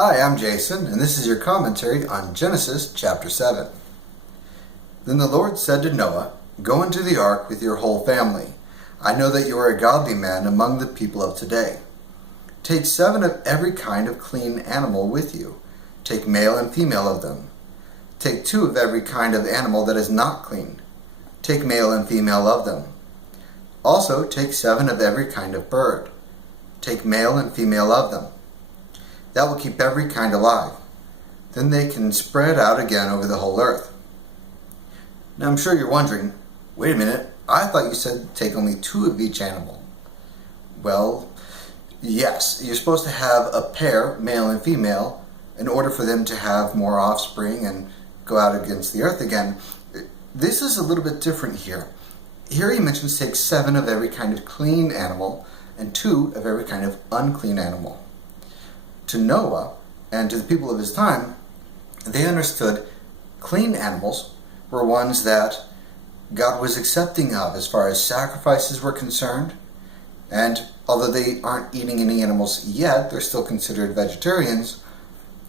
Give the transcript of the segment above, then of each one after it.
Hi, I'm Jason, and this is your commentary on Genesis chapter 7. Then the Lord said to Noah, "Go into the ark with your whole family. I know that you are a godly man among the people of today. Take 7 of every kind of clean animal with you. Take male and female of them. Take 2 of every kind of animal that is not clean. Take male and female of them. Also take 7 of every kind of bird. Take male and female of them. That will keep every kind alive. Then they can spread out again over the whole earth." Now I'm sure you're wondering, wait a minute, I thought you said take only 2 of each animal. Well, yes, you're supposed to have a pair, male and female, in order for them to have more offspring and go out against the earth again. This is a little bit different here. Here he mentions take 7 of every kind of clean animal and 2 of every kind of unclean animal. To Noah and to the people of his time, they understood clean animals were ones that God was accepting of as far as sacrifices were concerned. And although they aren't eating any animals yet, they're still considered vegetarians.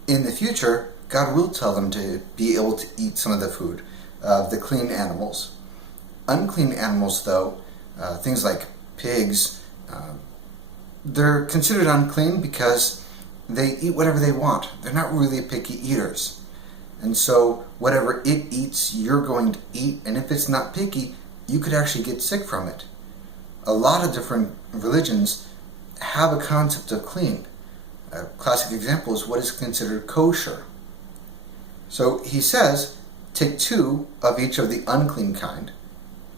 In the future, God will tell them to be able to eat some of the food of the clean animals. Unclean animals, though, things like pigs, they're considered unclean because they eat whatever they want. They're not really picky eaters. And so whatever it eats, you're going to eat. And if it's not picky, you could actually get sick from it. A lot of different religions have a concept of clean. A classic example is what is considered kosher. So he says, take 2 of each of the unclean kind,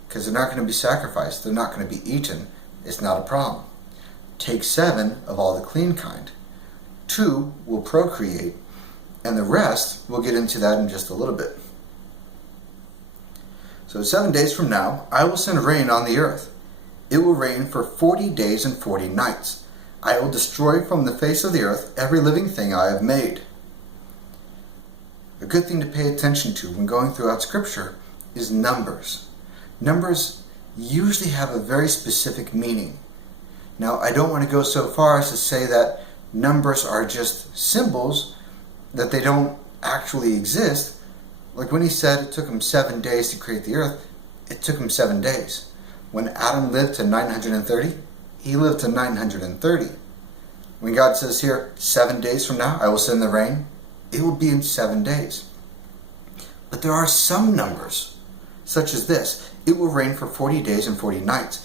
because they're not going to be sacrificed. They're not going to be eaten. It's not a problem. Take 7 of all the clean kind. 2 will procreate, and the rest, we'll get into that in just a little bit. So 7 days from now, I will send rain on the earth. It will rain for 40 days and 40 nights. I will destroy from the face of the earth every living thing I have made. A good thing to pay attention to when going throughout Scripture is numbers. Numbers usually have a very specific meaning. Now, I don't want to go so far as to say that numbers are just symbols, that they don't actually exist. Like when he said it took him 7 days to create the earth, it took him 7 days. When Adam lived to 930, he lived to 930. When God says here, 7 days from now I will send the rain, it will be in 7 days. But there are some numbers, such as this. It will rain for 40 days and 40 nights.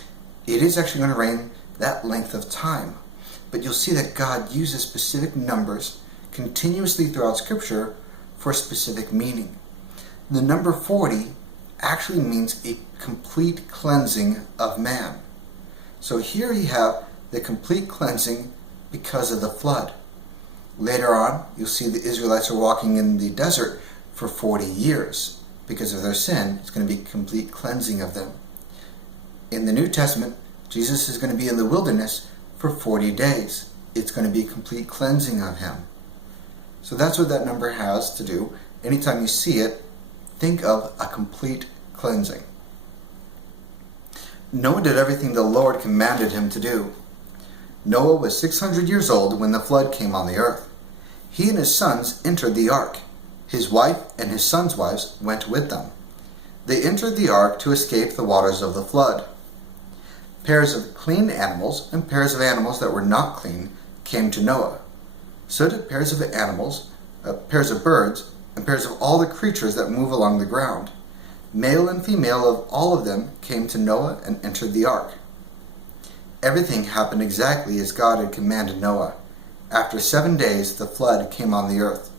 It is actually going to rain that length of time. But you'll see that God uses specific numbers continuously throughout Scripture for specific meaning. The number 40 actually means a complete cleansing of man. So here you have the complete cleansing because of the flood. Later on, you'll see the Israelites are walking in the desert for 40 years. Because of their sin, it's going to be complete cleansing of them. In the New Testament, Jesus is going to be in the wilderness for 40 days. It's going to be a complete cleansing of him. So that's what that number has to do. Anytime you see it, think of a complete cleansing. Noah did everything the Lord commanded him to do. Noah was 600 years old when the flood came on the earth. He and his sons entered the ark. His wife and his sons' wives went with them. They entered the ark to escape the waters of the flood. Pairs of clean animals and pairs of animals that were not clean came to Noah. So did pairs of animals, pairs of birds, and pairs of all the creatures that move along the ground. Male and female of all of them came to Noah and entered the ark. Everything happened exactly as God had commanded Noah. After 7 days, the flood came on the earth.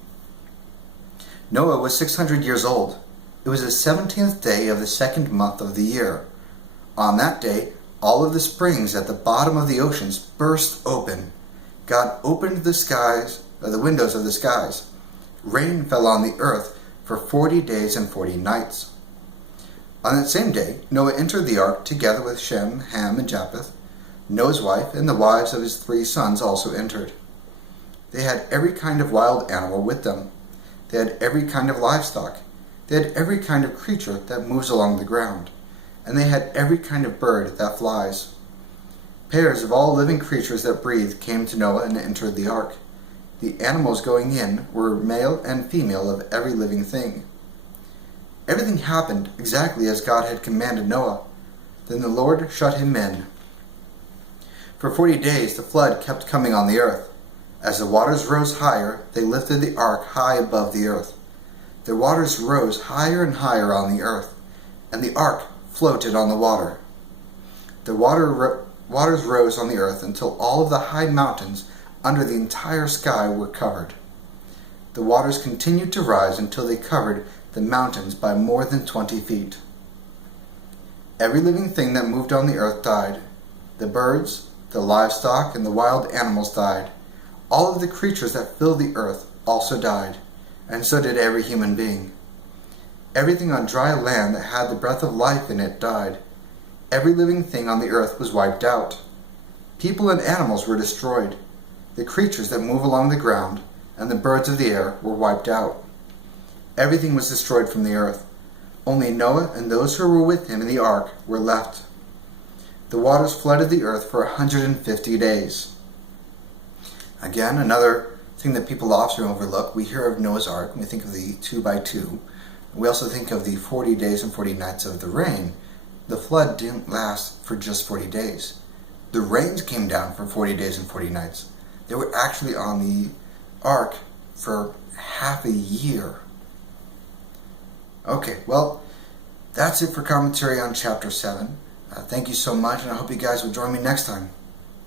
Noah was 600 years old. It was the 17th day of the 2nd month of the year. On that day, all of the springs at the bottom of the oceans burst open. God opened the skies, the windows of the skies. Rain fell on the earth for 40 days and 40 nights. On that same day, Noah entered the ark together with Shem, Ham, and Japheth. Noah's wife and the wives of his 3 sons also entered. They had every kind of wild animal with them. They had every kind of livestock. They had every kind of creature that moves along the ground. And they had every kind of bird that flies. Pairs of all living creatures that breathe came to Noah and entered the ark. The animals going in were male and female of every living thing. Everything happened exactly as God had commanded Noah. Then the Lord shut him in. For 40 days the flood kept coming on the earth. As the waters rose higher, they lifted the ark high above the earth. The waters rose higher and higher on the earth, and the ark floated on the water. The waters rose on the earth until all of the high mountains under the entire sky were covered. The waters continued to rise until they covered the mountains by more than 20 feet. Every living thing that moved on the earth died. The birds, the livestock, and the wild animals died. All of the creatures that filled the earth also died, and so did every human being. Everything on dry land that had the breath of life in it died. Every living thing on the earth was wiped out. People and animals were destroyed. The creatures that move along the ground and the birds of the air were wiped out. Everything was destroyed from the earth. Only Noah and those who were with him in the ark were left. The waters flooded the earth for 150 days. Again, another thing that people often overlook, we hear of Noah's ark, and we think of the 2x2. We also think of the 40 days and 40 nights of the rain. The flood didn't last for just 40 days. The rains came down for 40 days and 40 nights. They were actually on the ark for half a year. Okay, well, that's it for commentary on chapter 7. Thank you so much, and I hope you guys will join me next time.